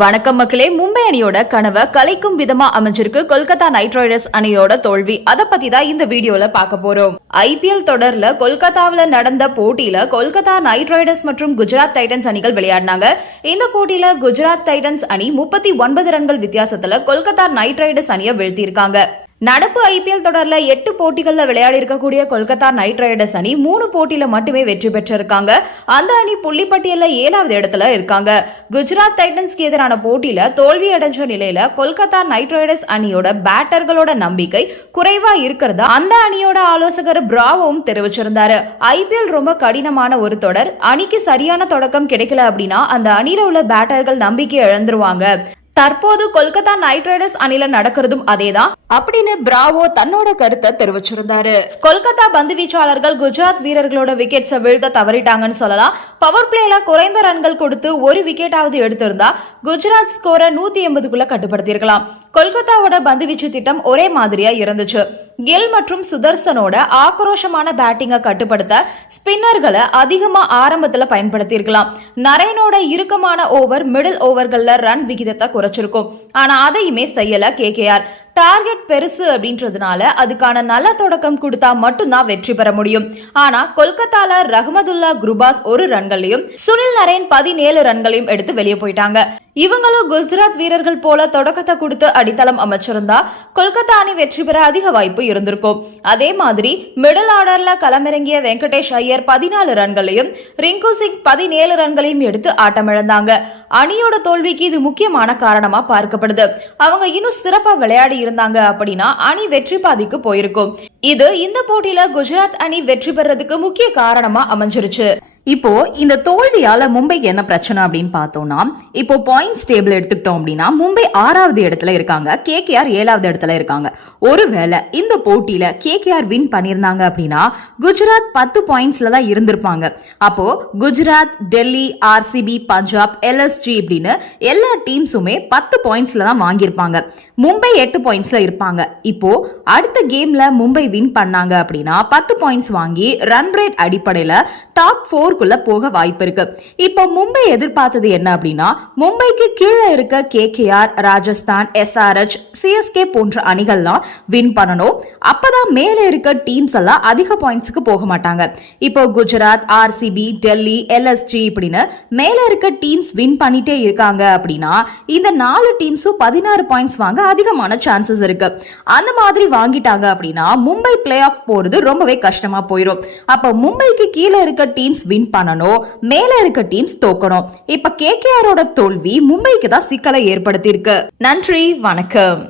வணக்கம் மக்களே. மும்பை அணியோட கனவை கலைக்கும் விதமா அமைஞ்சிருக்கு கொல்கத்தா நைட் ரைடர்ஸ் அணியோட தோல்வி. அத பத்தி தான் இந்த வீடியோல பார்க்க போறோம். IPL தொடர்ல கொல்கத்தாவில நடந்த போட்டியில கொல்கத்தா நைட் ரைடர்ஸ் மற்றும் குஜராத் டைட்டன்ஸ் அணிகள் விளையாடினாங்க. இந்த போட்டியில குஜராத் டைட்டன்ஸ் அணி 39 ரன்கள் வித்தியாசத்துல கொல்கத்தா நைட் ரைடர்ஸ் அணியை வீழ்த்தியிருக்காங்க. நடப்பு IPL தொடர்ல 8 போட்டிகள்ல விளையாடி இருக்கக்கூடிய கொல்கத்தா நைட் ரைடர்ஸ் அணி 3 போட்டியில மட்டுமே வெற்றி பெற்றிருக்காங்க. அந்த அணி புள்ளிப்பட்டியல்ல 7வது இடத்துல இருக்காங்க. குஜராத் டைட்டன்ஸ்க்கு எதிரான போட்டியில தோல்வி அடைஞ்ச நிலையில கொல்கத்தா நைட் ரைடர்ஸ் அணியோட பேட்டர்களோட நம்பிக்கை குறைவா இருக்கிறதா அந்த அணியோட ஆலோசகர் பிராவோவும் தெரிவிச்சிருந்தாரு. IPL ரொம்ப கடினமான ஒரு தொடர். அணிக்கு சரியான தொடக்கம் கிடைக்கல அப்படின்னா அந்த அணியில உள்ள பேட்டர்கள் நம்பிக்கை இழந்துருவாங்க. தற்போது கொல்கத்தா நைட் ரைடர்ஸ் அணில நடக்கிறதும் அதேதான் அப்படின்னு பிராவோ தன்னோட கருத்தை தெரிவிச்சிருந்தாரு. கொல்கத்தா பந்து வீச்சாளர்கள் குஜராத் வீரர்களோட விக்கெட்ஸை வீழ்த்த தவறிட்டாங்கன்னு சொல்லலாம். பவர் பிளேல குறைந்த ரன்கள் கொடுத்து ஒரு விக்கெட்டாவது எடுத்திருந்தா குஜராத் ஸ்கோரை 180க்குள்ள கட்டுப்படுத்தியிருக்கலாம். கொல்கத்தாவோட பந்து வீச்சு திட்டம் ஒரே மாதிரியா இருந்துச்சு. கில் மற்றும் சுதர்சனோட ஆக்ரோஷமான பேட்டிங்கை கட்டுப்படுத்த ஸ்பின்னர்களை அதிகமா ஆரம்பத்துல பயன்படுத்தியிருக்கலாம். நரேனோட இறுக்கமான ஓவர் மிடில் ஓவர்கள்ல ரன் விகிதத்தை குறைச்சிருக்கும். ஆனா அதையுமே செய்யல KKR. டார்கெட் பெருசு அப்படின்றதுனால அதுக்கான நல்ல தொடக்கம் கொடுத்தா மட்டும்தான் வெற்றி பெற முடியும். ஆனா கொல்கத்தால ரஹ்மதுல்லா குருபாஸ் 1 ரன்களையும் சுனில் நரேன் 17 ரன்களையும் எடுத்து வெளியே போயிட்டாங்க. இவங்களும் குஜராத் வீரர்கள் போல தொடக்கத்தை கொடுத்து அடித்தளம் அமைச்சிருந்தா கொல்கத்தா அணி வெற்றி பெற அதிக வாய்ப்பு இருந்திருக்கும். அதே மாதிரி மிடில் ஆர்டர்ல களமிறங்கிய வெங்கடேஷ் ஐயர் 14 ரன்களையும் ரிங்கு சிங் 17 ரன்களையும் எடுத்து ஆட்டமிழந்தாங்க. அணியோட தோல்விக்கு இது முக்கியமான காரணமா பார்க்கப்படுது. அவங்க இன்னும் சிறப்பா விளையாடி இருந்தாங்க அப்படின்னா அணி வெற்றி பாதிக்கு போயிருக்கும். இது இந்த போட்டியில குஜராத் அணி வெற்றி பெறதுக்கு முக்கிய காரணமா அமைஞ்சிருச்சு. இப்போ இந்த தோல்வியால மும்பைக்கு என்ன பிரச்சனை அப்படின்னு பார்த்தோம்னா, இப்போ பாயிண்ட்ஸ் டேபிள் எடுத்துக்கிட்டோம் அப்படின்னா மும்பை 6வது இடத்துல இருக்காங்க, KKR 7வது இடத்துல இருக்காங்க. ஒருவேளை இந்த போட்டியில KKR வின் பண்ணிருந்தாங்க அப்படின்னா குஜராத் 10 பாயிண்ட்ஸ்ல தான் இருந்திருப்பாங்க. அப்போ குஜராத், டெல்லி, RCB, பஞ்சாப், LSG இப்படின்னு எல்லா டீம்ஸுமே 10 பாயிண்ட்ஸ்ல தான் வாங்கியிருப்பாங்க. மும்பை 8 பாயிண்ட்ஸ்ல இருப்பாங்க. இப்போ அடுத்த கேம்ல மும்பை வின் பண்ணாங்க அப்படின்னா 10 பாயிண்ட்ஸ் வாங்கி ரன் ரேட் அடிப்படையில டாப் 4 போக வாய்ப்பு இருக்கு. இப்போ மும்பை எதிர்பார்த்தது என்ன அப்படின்னா மும்பைக்கு கீழே இருக்க KKR, ராஜஸ்தான், SRH, CSK போன்ற அணிகள்லாம் வின் பண்ணணும். அப்பதான் மேலே இருக்க டீம்ஸ் எல்லாம் அதிக பாயிண்ட்ஸ்க்கு போக மாட்டாங்க. இப்போ குஜராத், RCB, டெல்லி, LSG இப்படின்னு மேலே இருக்க டீம்ஸ் வின் பண்ணிட்டே இருக்காங்க அப்படின்னா இந்த 4 டீம்ஸும் 16 பாயிண்ட்ஸ் வாங்க அதிகமான சான்சஸ் இருக்கு. அந்த மாதிரி வாங்கிட்டாங்க அப்படின்னா மும்பை பிளே ஆஃப் போறது ரொம்பவே கஷ்டமா போயிடும். அப்ப மும்பைக்கு கீழே இருக்க டீம்ஸ் வின் பண்ணணும், மேல இருக்க டீம்ஸ் தோக்கணும். இப்ப KKR ஓட தோல்வி மும்பைக்கு தான் சிக்கலை ஏற்படுத்தி இருக்கு. நன்றி, வணக்கம்.